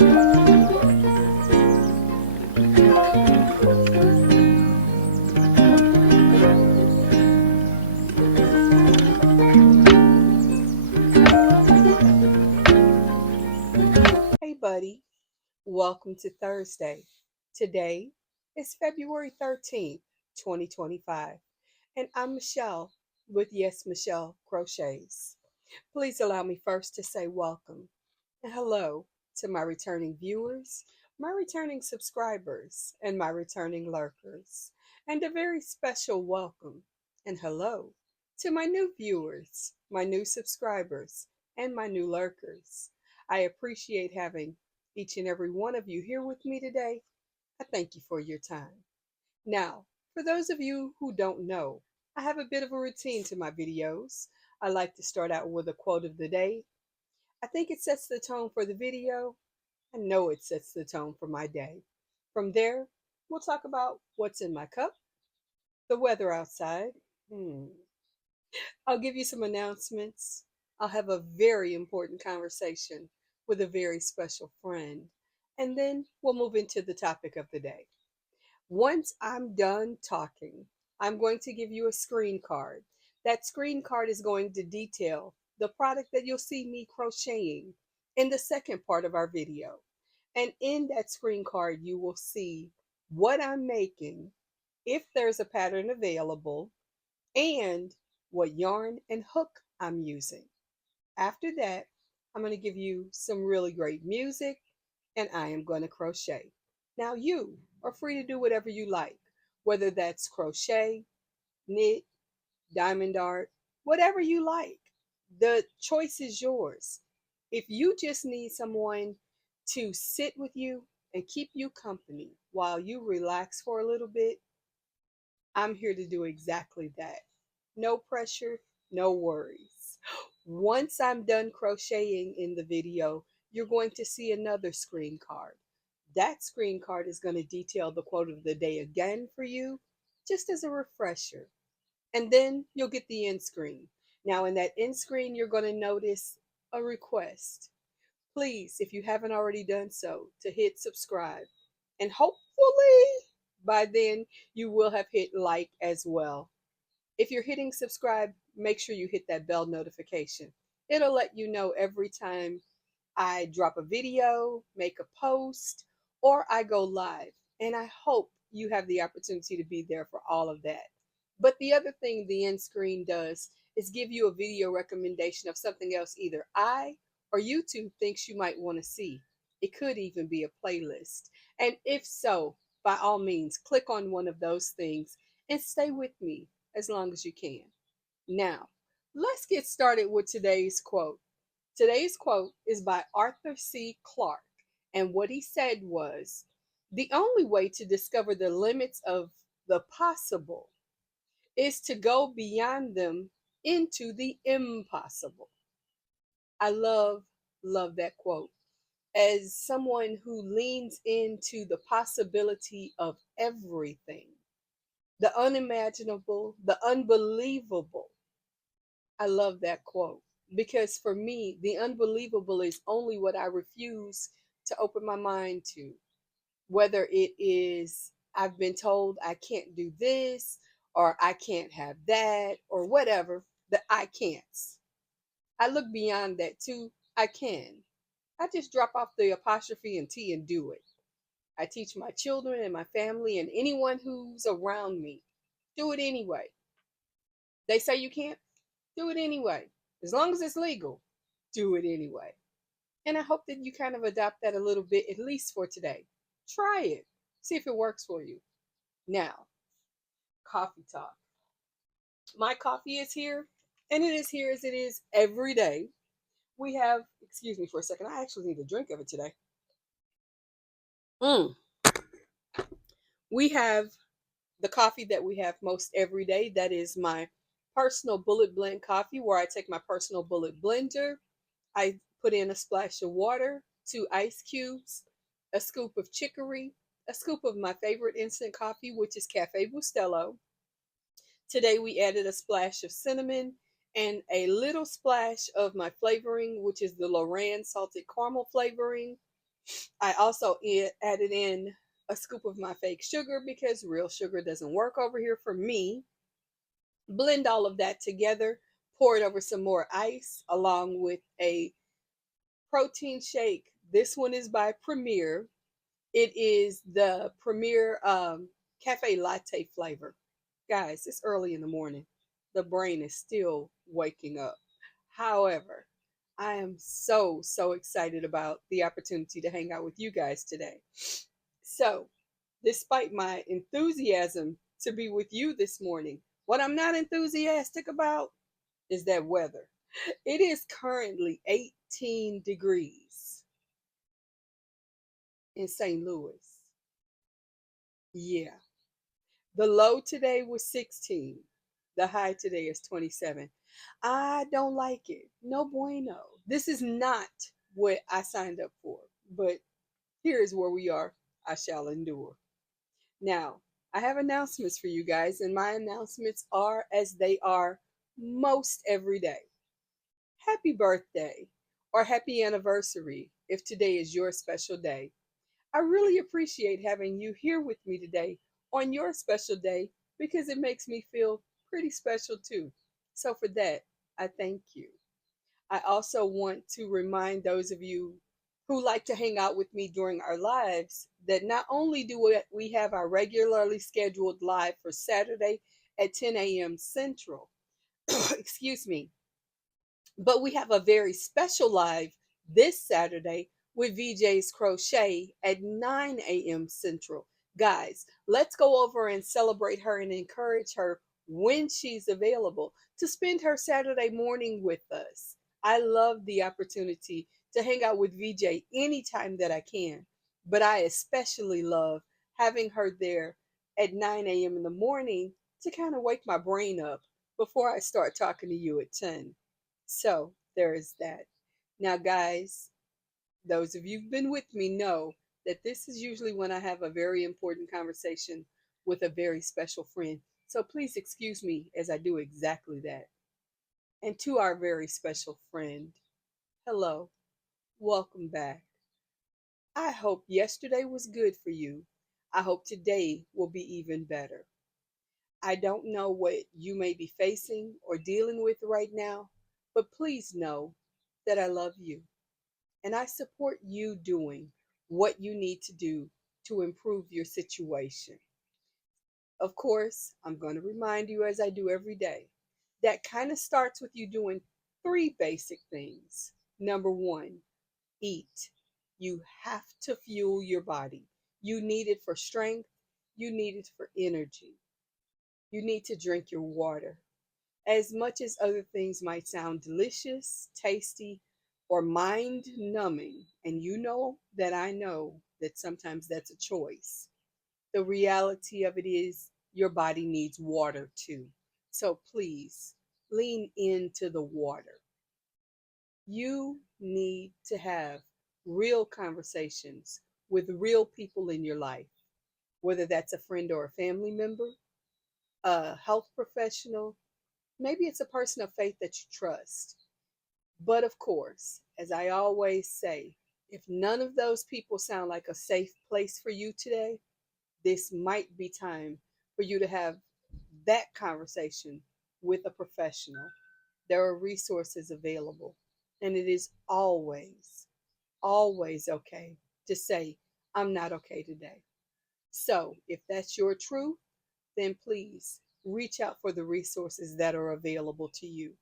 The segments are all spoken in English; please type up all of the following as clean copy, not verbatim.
Hey, buddy, welcome to Thursday. Today is February 13th, 2025, and I'm Michelle with Yes Michelle Crochets. Please allow me first to say welcome and hello to my returning viewers, my returning subscribers, and my returning lurkers, and a very special welcome and hello to my new viewers, my new subscribers, and my new lurkers. I appreciate having each and every one of you here with me today. I thank you for your time. Now, for those of you who don't know, I have a bit of a routine to my videos. I like to start out with a quote of the day. I think it sets the tone for the video. I know it sets the tone for my day. From there, we'll talk about what's in my cup, the weather outside. I'll give you some announcements. I'll have a very important conversation with a very special friend. And then we'll move into the topic of the day. Once I'm done talking, I'm going to give you a screen card. That screen card is going to detail the product that you'll see me crocheting in the second part of our video. And in that screen card, you will see what I'm making, if there's a pattern available, and what yarn and hook I'm using. After that, I'm going to give you some really great music and I am going to crochet. Now, you are free to do whatever you like, whether that's crochet, knit, diamond art, whatever you like. The choice is yours. If you just need someone to sit with you and keep you company while you relax for a little bit, I'm here to do exactly that. No pressure, no worries. Once I'm done crocheting in the video, you're going to see another screen card. That screen card is going to detail the quote of the day again for you, just as a refresher. And then you'll get the end screen. Now, in that end screen, you're going to notice a request. Please, if you haven't already done so, to hit subscribe. And hopefully, by then, you will have hit like as well. If you're hitting subscribe, make sure you hit that bell notification. It'll let you know every time I drop a video, make a post, or I go live. And I hope you have the opportunity to be there for all of that. But the other thing the end screen does is give you a video recommendation of something else either I or YouTube thinks you might want to see. It could even be a playlist. And if so, by all means, click on one of those things and stay with me as long as you can. Now, let's get started with today's quote. Today's quote is by Arthur C. Clarke, and what he said was, "The only way to discover the limits of the possible is to go beyond them into the impossible." I love that quote. As someone who leans into the possibility of everything, the unimaginable, the unbelievable, I love that quote because for me, the unbelievable is only what I refuse to open my mind to. Whether it is I've been told I can't do this or I can't have that or whatever, the I can'ts. I look beyond that to I can. I just drop off the apostrophe and T and do it. I teach my children and my family and anyone who's around me. Do it anyway. They say you can't, do it anyway. As long as it's legal, do it anyway. And I hope that you kind of adopt that a little bit, at least for today. Try it. See if it works for you. Now, coffee talk. My coffee is here, and it is here as it is every day. We have, excuse me for a second, I actually need a drink of it today. We have the coffee that we have most every day. That is my personal bullet blend coffee, where I take my personal bullet blender. I put in a splash of water, 2 ice cubes, a scoop of chicory, a scoop of my favorite instant coffee, which is Cafe Bustelo. Today we added a splash of cinnamon and a little splash of my flavoring, which is the Lorann salted caramel flavoring. I also added in a scoop of my fake sugar because real sugar doesn't work over here for me. Blend all of that together, pour it over some more ice along with a protein shake. This one is by Premier. It is the Premier Cafe Latte flavor. Guys, it's early in the morning. The brain is still waking up. However, I am so excited about the opportunity to hang out with you guys today. So, despite my enthusiasm to be with you this morning, what I'm not enthusiastic about is that weather. It is currently 18 degrees in St. Louis. Yeah. The low today was 16. The high today is 27. I don't like it. No bueno. This is not what I signed up for. But here is where we are. I shall endure. Now, I have announcements for you guys, and my announcements are as they are most every day. Happy birthday or happy anniversary if today is your special day. I really appreciate having you here with me today on your special day because it makes me feel pretty special too. So, for that, I thank you. I also want to remind those of you who like to hang out with me during our lives that not only do we have our regularly scheduled live for Saturday at 10 a.m. Central, excuse me, but we have a very special live this Saturday with VJ's Crochet at 9 a.m. Central. Guys, let's go over and celebrate her and encourage her when she's available to spend her Saturday morning with us. I love the opportunity to hang out with VJ anytime that I can, but I especially love having her there at 9 a.m. in the morning to kind of wake my brain up before I start talking to you at 10. So there is that. Now, guys, those of you who've been with me know that this is usually when I have a very important conversation with a very special friend. So please excuse me as I do exactly that. And to our very special friend, hello, welcome back. I hope yesterday was good for you. I hope today will be even better. I don't know what you may be facing or dealing with right now, but please know that I love you. And I support you doing what you need to do to improve your situation. Of course, I'm going to remind you, as I do every day, that kind of starts with you doing three basic things. Number one, eat. You have to fuel your body. You need it for strength, you need it for energy. You need to drink your water. As much as other things might sound delicious, tasty, or mind numbing, and you know that I know that sometimes that's a choice, the reality of it is your body needs water too. So please lean into the water. You need to have real conversations with real people in your life, whether that's a friend or a family member, a health professional, maybe it's a person of faith that you trust. But of course, as I always say, if none of those people sound like a safe place for you today, this might be time for you to have that conversation with a professional. There are resources available, and it is always okay to say, I'm not okay today. So if that's your truth, then please reach out for the resources that are available to you.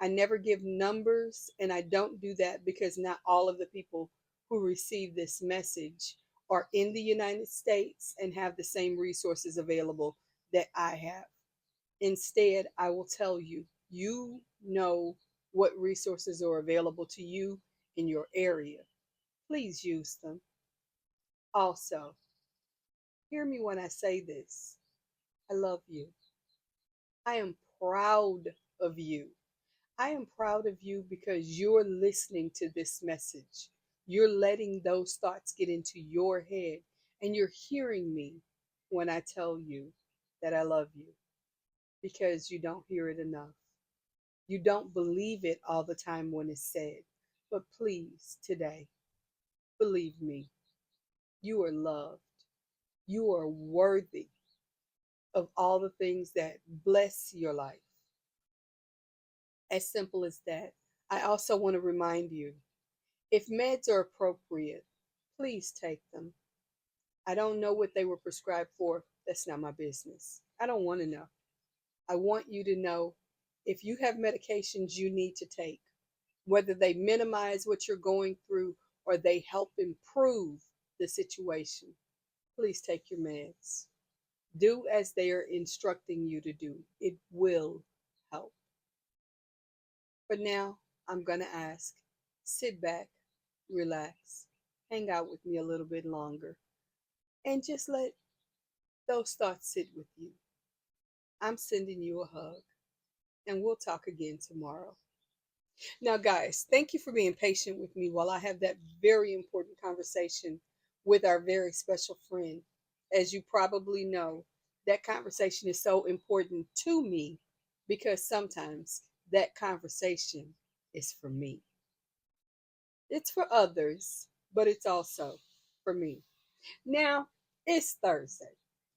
I never give numbers, and I don't do that because not all of the people who receive this message are in the United States and have the same resources available that I have. Instead, I will tell you, you know what resources are available to you in your area. Please use them. Also, hear me when I say this. I love you. I am proud of you. I am proud of you because you're listening to this message. You're letting those thoughts get into your head, and you're hearing me when I tell you that I love you because you don't hear it enough. You don't believe it all the time when it's said. But please, today, Believe me, you are loved. You are worthy of all the things that bless your life. As simple as that. I also want to remind you, if meds are appropriate, please take them. I don't know what they were prescribed for. That's not my business. I don't want to know. I want you to know if you have medications you need to take, whether they minimize what you're going through or they help improve the situation, please take your meds. Do as they are instructing you to do. It will help. But now I'm going to ask, sit back, relax, hang out with me a little bit longer, and just let those thoughts sit with you. I'm sending you a hug, and we'll talk again tomorrow. Now, guys, thank you for being patient with me while I have that very important conversation with our very special friend. As you probably know, that conversation is so important to me because sometimes that conversation is for me. It's for others, but it's also for me. Now, it's Thursday.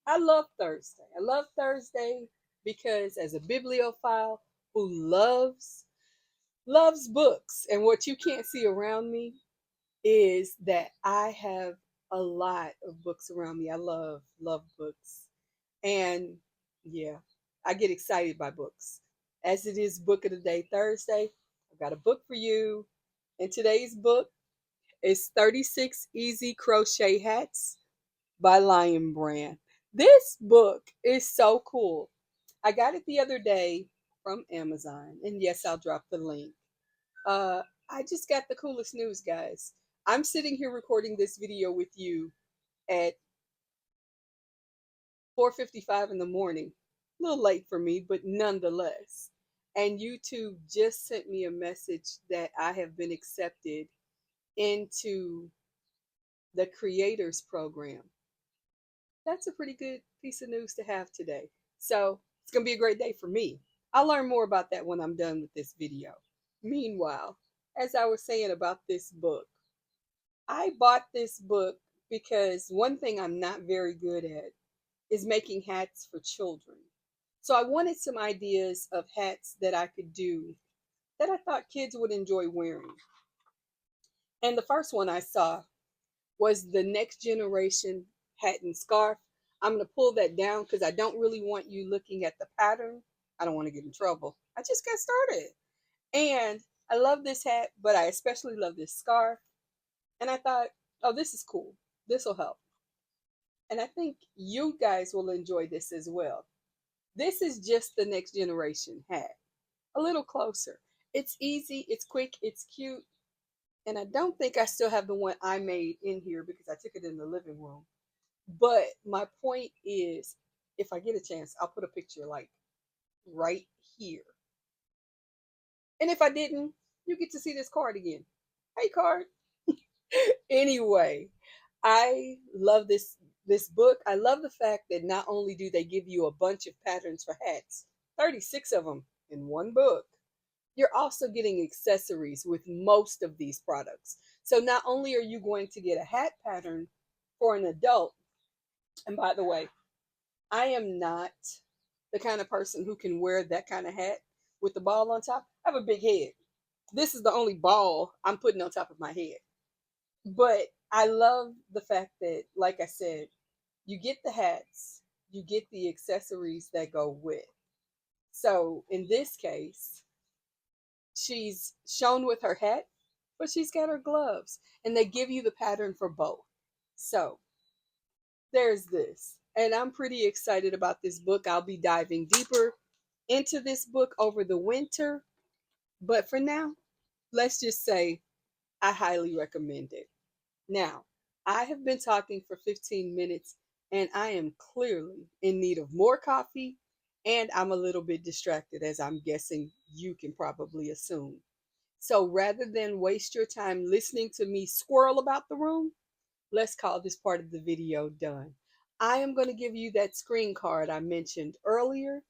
I love Thursday. I love Thursday because as a bibliophile who loves books, and what you can't see around me is that I have a lot of books around me. I love books. And yeah, I get excited by books. As it is book of the day Thursday, I've got a book for you. And today's book is 36 Easy Crochet Hats by Lion Brand. This book is so cool. I got it the other day from Amazon. And yes, I'll drop the link. Uh, I just got the coolest news, guys. I'm sitting here recording this video with you at 4:55 in the morning. A little late for me, but nonetheless. And YouTube just sent me a message that I have been accepted into the creators program. That's a pretty good piece of news to have today. So it's going to be a great day for me. I'll learn more about that when I'm done with this video. Meanwhile, as I was saying about this book, I bought this book because one thing I'm not very good at is making hats for children. So I wanted some ideas of hats that I could do that I thought kids would enjoy wearing. And the first one I saw was the next generation hat and scarf. I'm going to pull that down because I don't really want you looking at the pattern. I don't want to get in trouble. I just got started. And I love this hat, but I especially love this scarf. And I thought, oh, this is cool. This will help. And I think you guys will enjoy this as well. This is just the next generation hat. A little closer. It's easy, it's quick, it's cute. And I don't think I still have the one I made in here because I took it in the living room. But my point is, if I get a chance, I'll put a picture like right here. And if I didn't, you get to see this card again. Hey, card. Anyway, I love this book. I love the fact that not only do they give you a bunch of patterns for hats, 36 of them in one book, you're also getting accessories with most of these products. So not only are you going to get a hat pattern for an adult, and by the way, I am not the kind of person who can wear that kind of hat with the ball on top. I have a big head. This is the only ball I'm putting on top of my head. But I love the fact that, like I said, you get the hats, you get the accessories that go with. So in this case, she's shown with her hat, but she's got her gloves, and they give you the pattern for both. So there's this. And I'm pretty excited about this book. I'll be diving deeper into this book over the winter. But for now, let's just say I highly recommend it. Now, I have been talking for 15 minutes and I am clearly in need of more coffee, and I'm a little bit distracted, as I'm guessing you can probably assume. So rather than waste your time listening to me squirrel about the room, let's call this part of the video done. I am going to give you that screen card I mentioned earlier.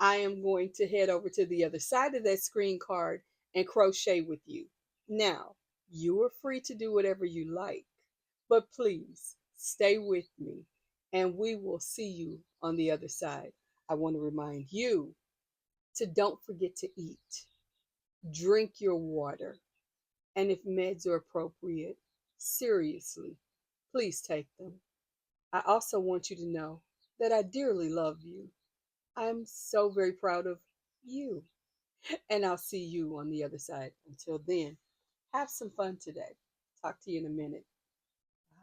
I am going to head over to the other side of that screen card and crochet with you. Now, You are free to do whatever you like, but please stay with me and we will see you on the other side. I want to remind you to don't forget to eat, drink your water, and if meds are appropriate, seriously, please take them. I also want you to know that I dearly love you. I'm so very proud of you. And I'll see you on the other side. Until then, have some fun today. Talk to you in a minute. Bye.